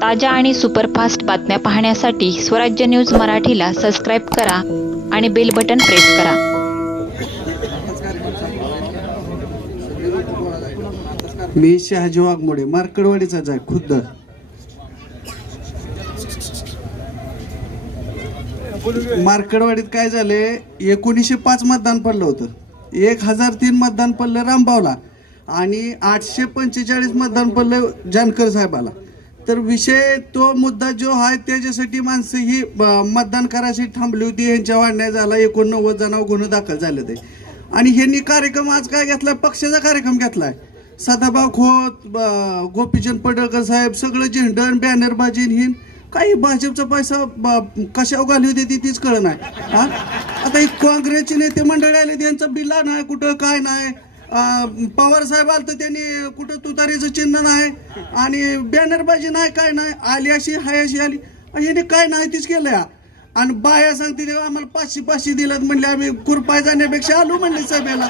ताज्या आणि सुपरफास्ट बातम्या पाहण्यासाठी स्वराज्य न्यूज मराठीला सबस्क्राईब करा आणि बेल बटन प्रेस करा. मी शहाजी वाघमोडे मार्कडवाडीचाच आहे खुद्द. मार्कडवाडीत काय झाले एकोणीसशे पाच मतदान पडलं होतं. एक हजार तीन मतदान पडलं रामभावला आणि आठशे पंचेचाळीस मतदान पडलं जानकर साहेबाला. तर विषय तो मुद्दा जो आहे त्याच्यासाठी माणसं ही मतदान करायसाठी थांबली होती यांच्या वाढण्या झाला एकोणनव्वद जणांवर गुन्हे दाखल झाले ते आणि ह्यांनी कार्यक्रम आज काय घेतला? पक्षाचा कार्यक्रम घेतलाय. सदाभाऊ खोत गोपीचंद पडळकर साहेब सगळं झेंडन बॅनरबाजी हिन. काही भाजपचा पैसा कशा कशावर घाली होती ती तीच कळ नाही हा? आता ही काँग्रेसचे नेते मंडळी आले त्यांचं बिल्ला नाही कुठं काय नाही. पवार साहेब आलं तर त्यांनी कुठं तुतारीचं चिन्ह नाही आणि बॅनरबाजी नाही काय नाही आली अशी हाय अशी आली याने काय नाही तीच केलं या आणि बाया सांगते तेव्हा आम्हाला पाचशे पाचशे दिलं म्हणले आम्ही कुरपाय जाण्यापेक्षा आलो म्हणले सभेला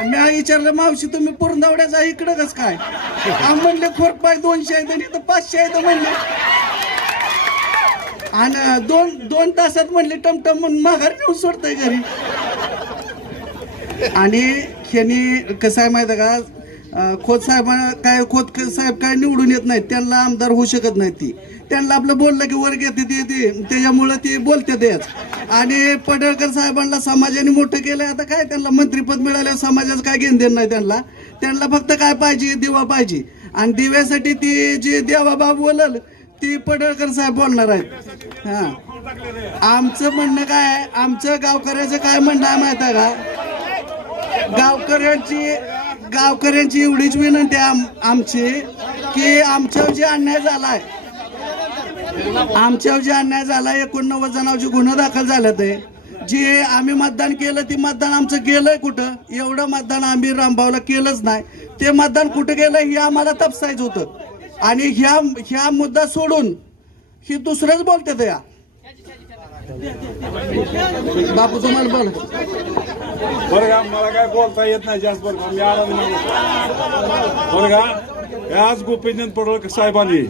मी विचारलं मावशी तुम्ही पुरंदावड्याचा इकडं कस काय? म्हणले खोरपाय दोनशे आहेत आणि इथं पाचशे आहेत म्हणले. आणि दोन दोन तासात म्हणले टमटम म्हणून माघार नेऊन सोडतंय घरी. आणि ह्यानी कसं आहे माहिती आहे का? खोत साहेब काय खोत साहेब काय निवडून येत नाहीत त्यांना आमदार होऊ शकत नाही ती. त्यांना आपलं बोललं की वर्ग येते ते ते त्याच्यामुळं ते बोलते तेच आणि पडळकर साहेबांना समाजाने मोठं केलं आता काय त्यांना मंत्रीपद मिळालं समाजाचं काय घेण देण नाही त्यांना. त्यांना फक्त काय पाहिजे दिवा पाहिजे. आणि दिव्यासाठी ती जी देवाबाब बोलल ती पडळकर साहेब बोलणार आहेत. हा. आमचं म्हणणं काय आमचं गावकऱ्याचं काय म्हणणं आहे माहिती आहे का? गावकऱ्यांची गावकऱ्यांची एवढीच विनंती आहे आम- आमची की आमच्यावर जे अन्याय झालाय आमच्यावर जे अन्याय झाला एकोणनव्वद जणांची गुन्हा दाखल झाले ते जे आम्ही मतदान केलं ते मतदान आमचं गेलंय कुठं? एवढं मतदान आम्ही रामभावला केलंच नाही. ते मतदान कुठं गेलं हे आम्हाला तपसायचं होतं. आणि ह्या ह्या मुद्दा सोडून ही दुसरंच बोलते या. बापू तुम्हाला बोल. बरं का मला काय बोलता येत नाही जास्त बरं का मी आला नाही. बरं का आज गोपीचंद पडळकर साहेबांनी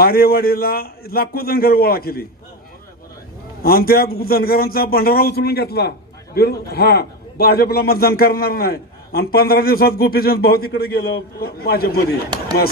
आरेवाडीला लाखो धनगर गोळा केली. आणि त्या धनगरांचा भंडारा उचलून घेतला. हा भाजपला मतदान करणार नाही. आणि पंधरा दिवसात गोपीचंद भाऊ तिकडे गेलं भाजपमध्ये मला